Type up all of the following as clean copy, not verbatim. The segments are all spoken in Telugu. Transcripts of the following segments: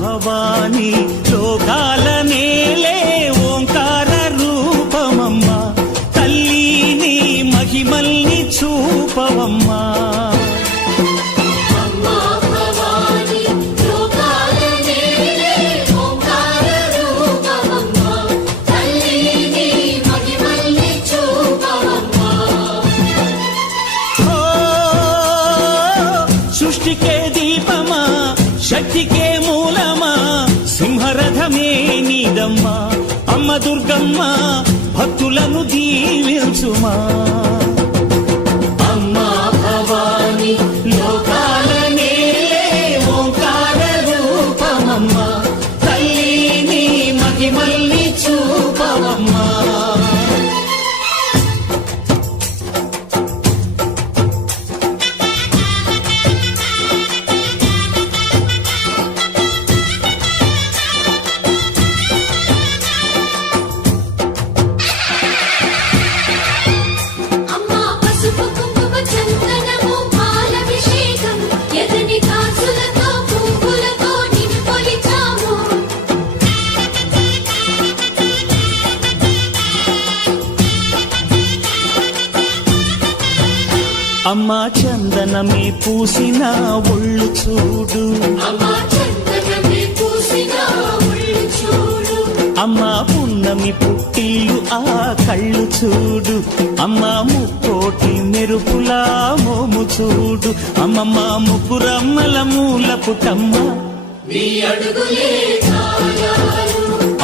భవాని లోకాల నేలే ఓంకార రూపమమ్మా తల్లిని మహిమల్ని చూపవమ్మా సృష్టికే దీపమా శక్తికే మూలమా సింహరథమే నీదమ్మా అమ్మ దుర్గమ్మ భక్తులను దీవించుమా అమ్మా భవాని లోకాల నేలే ఓంకార రూపమమ్మా తల్లిని మహిమల్ని చూపవమ్మా అమ్మా చందనమే పూసిన ఒళ్ళు చూడు అమ్మా పున్నమి పుట్టిల్లు ఆ కళ్ళు చూడు అమ్మా ముక్కోటి మెరుపులా మోము చూడు అమ్మమ్మ ముగ్గురమ్మల మూల పుటమ్మ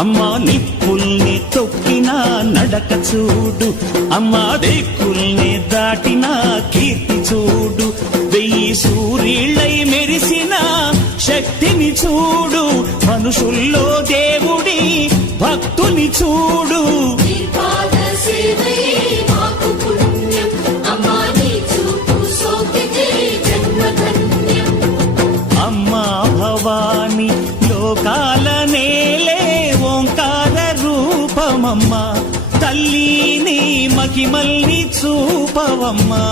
అమ్మా నిప్పుల్ని తొక్కిన నడక చూడు అమ్మా దిక్కుల్ని దాటిన కీర్తి చూడు 1000 సూర్యుళ్ళై మెరిసిన శక్తిని చూడు మనుషుల్లో దేవుడి భక్తుని చూడు అమ్మా భవాని లోకాల నేలే ఓంకార రూపమమ్మా తల్లిని మహిమల్ని చూపవమ్మా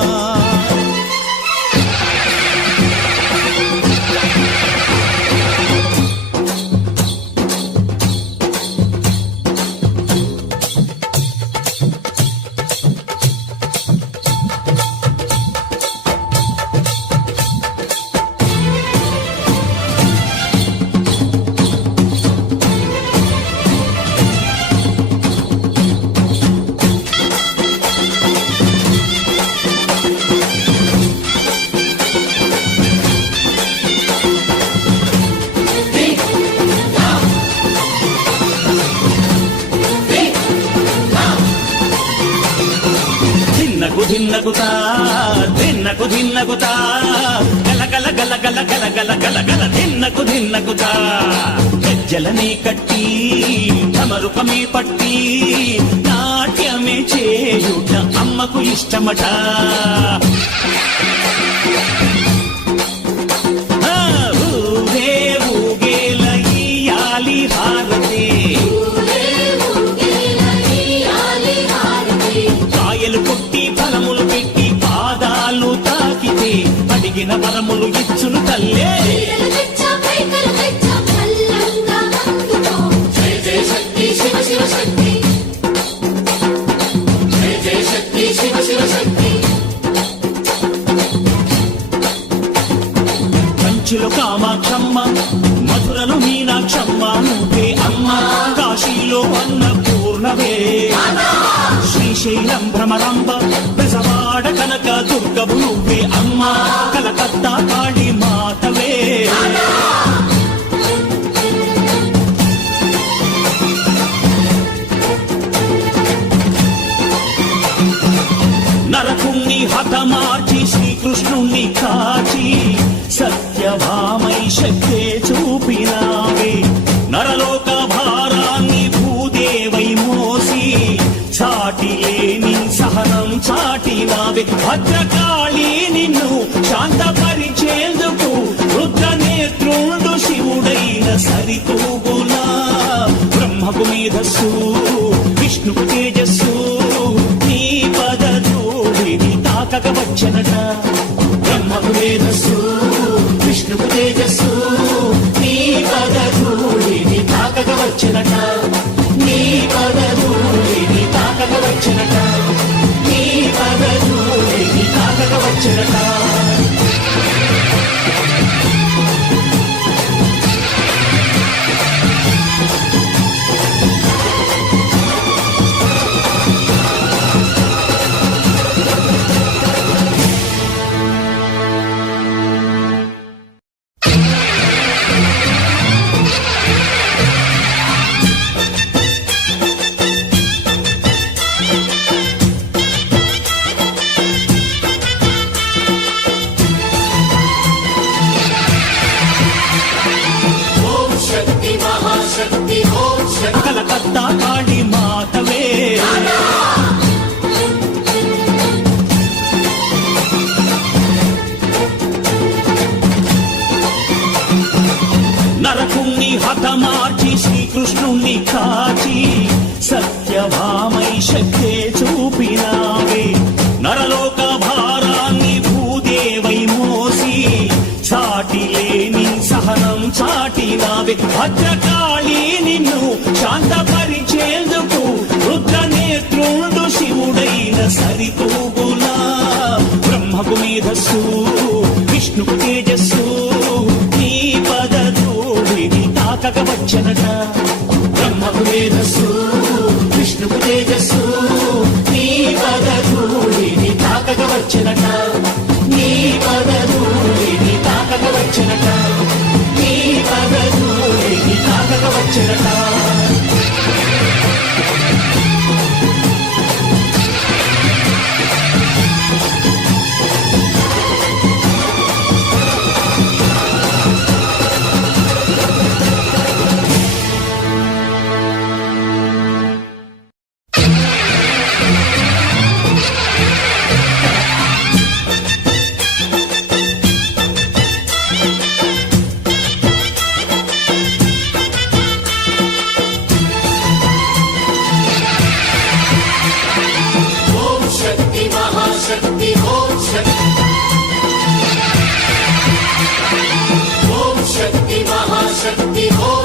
ధిన్నకుతా ధిన్నకు ధిన్నకుతా గల గల గల గల గల గల గల గల ధిన్నకుతా గజ్జలనే కట్టి ఢమరుకమే పట్టి నాట్యమే చేయుట అమ్మకు ఇష్టమట ఊగే ఊగేల ఇయ్యాలి హారతి కాయలు కొట్టి ఫలములు పెట్టి పాదాలు తాకితే అడిగిన వరములు ఇచ్చును తల్లే కంచిలో కామాక్షమ్మ మధురలు మీనాక్షమ్మ నువ్వే అమ్మ కాశీలో అన్నపూర్ణవే శ్రీశైలం భ్రమరాంబ బెజవాడ కనక దుర్గవు నువ్వే అమ్మ కలకత్తా కాళీ మాతవే నరకుణ్ణి హతమార్చి శ్రీకృష్ణుణ్ణి కాచి సత్యభామై శక్తే చూపినావే నరలోక భారాన్ని భూదేవై మోసి చాటి లేని సహనం చాటినావే భద్రకాళి నిన్ను శాంతపరిచేందుకు రుద్రనేత్రుండు శివుడైన సరితూగునా బ్రహ్మకు మీద విష్ణుకు తేజస్సు నీ పదధూళిని తాకక వచ్చనట బ్రహ్మకు మేధస్సు విష్ణుకు తేజస్సు నీ పదధూళిని తాకక వచ్చనట నీ పదధూళిని తాకక వచ్చనట నీ పదధూళిని తాకక వచ్చనట కలకత్తా కాళీ మాతవే నరకుణ్ణి హతమార్చి శ్రీకృష్ణుణ్ణి కాచి సత్యభామై శక్తే చూపినావే నరలోక భారాన్ని భూదేవై మోసి చాటి లేని సహనం చాటినావే భద్రకాళి నిన్ను శాంతపరిచేందుకు రుద్ర నేత్రుండు శివుడైన సరితూగునా బ్రహ్మకు మేధస్సు విష్ణుకు తేజస్సు నీ పదధూళిని తాకక వచ్చనట బ్రహ్మకు మేధస్సు విష్ణుకు తేజస్సు నీ పదధూళిని తాకక వచ్చనట నీ పదధూళిని తాకక వచ్చనట నీ పదధూళిని తాకక వచ్చనట शक्ति ओम शक्ति महाशक्ति ओम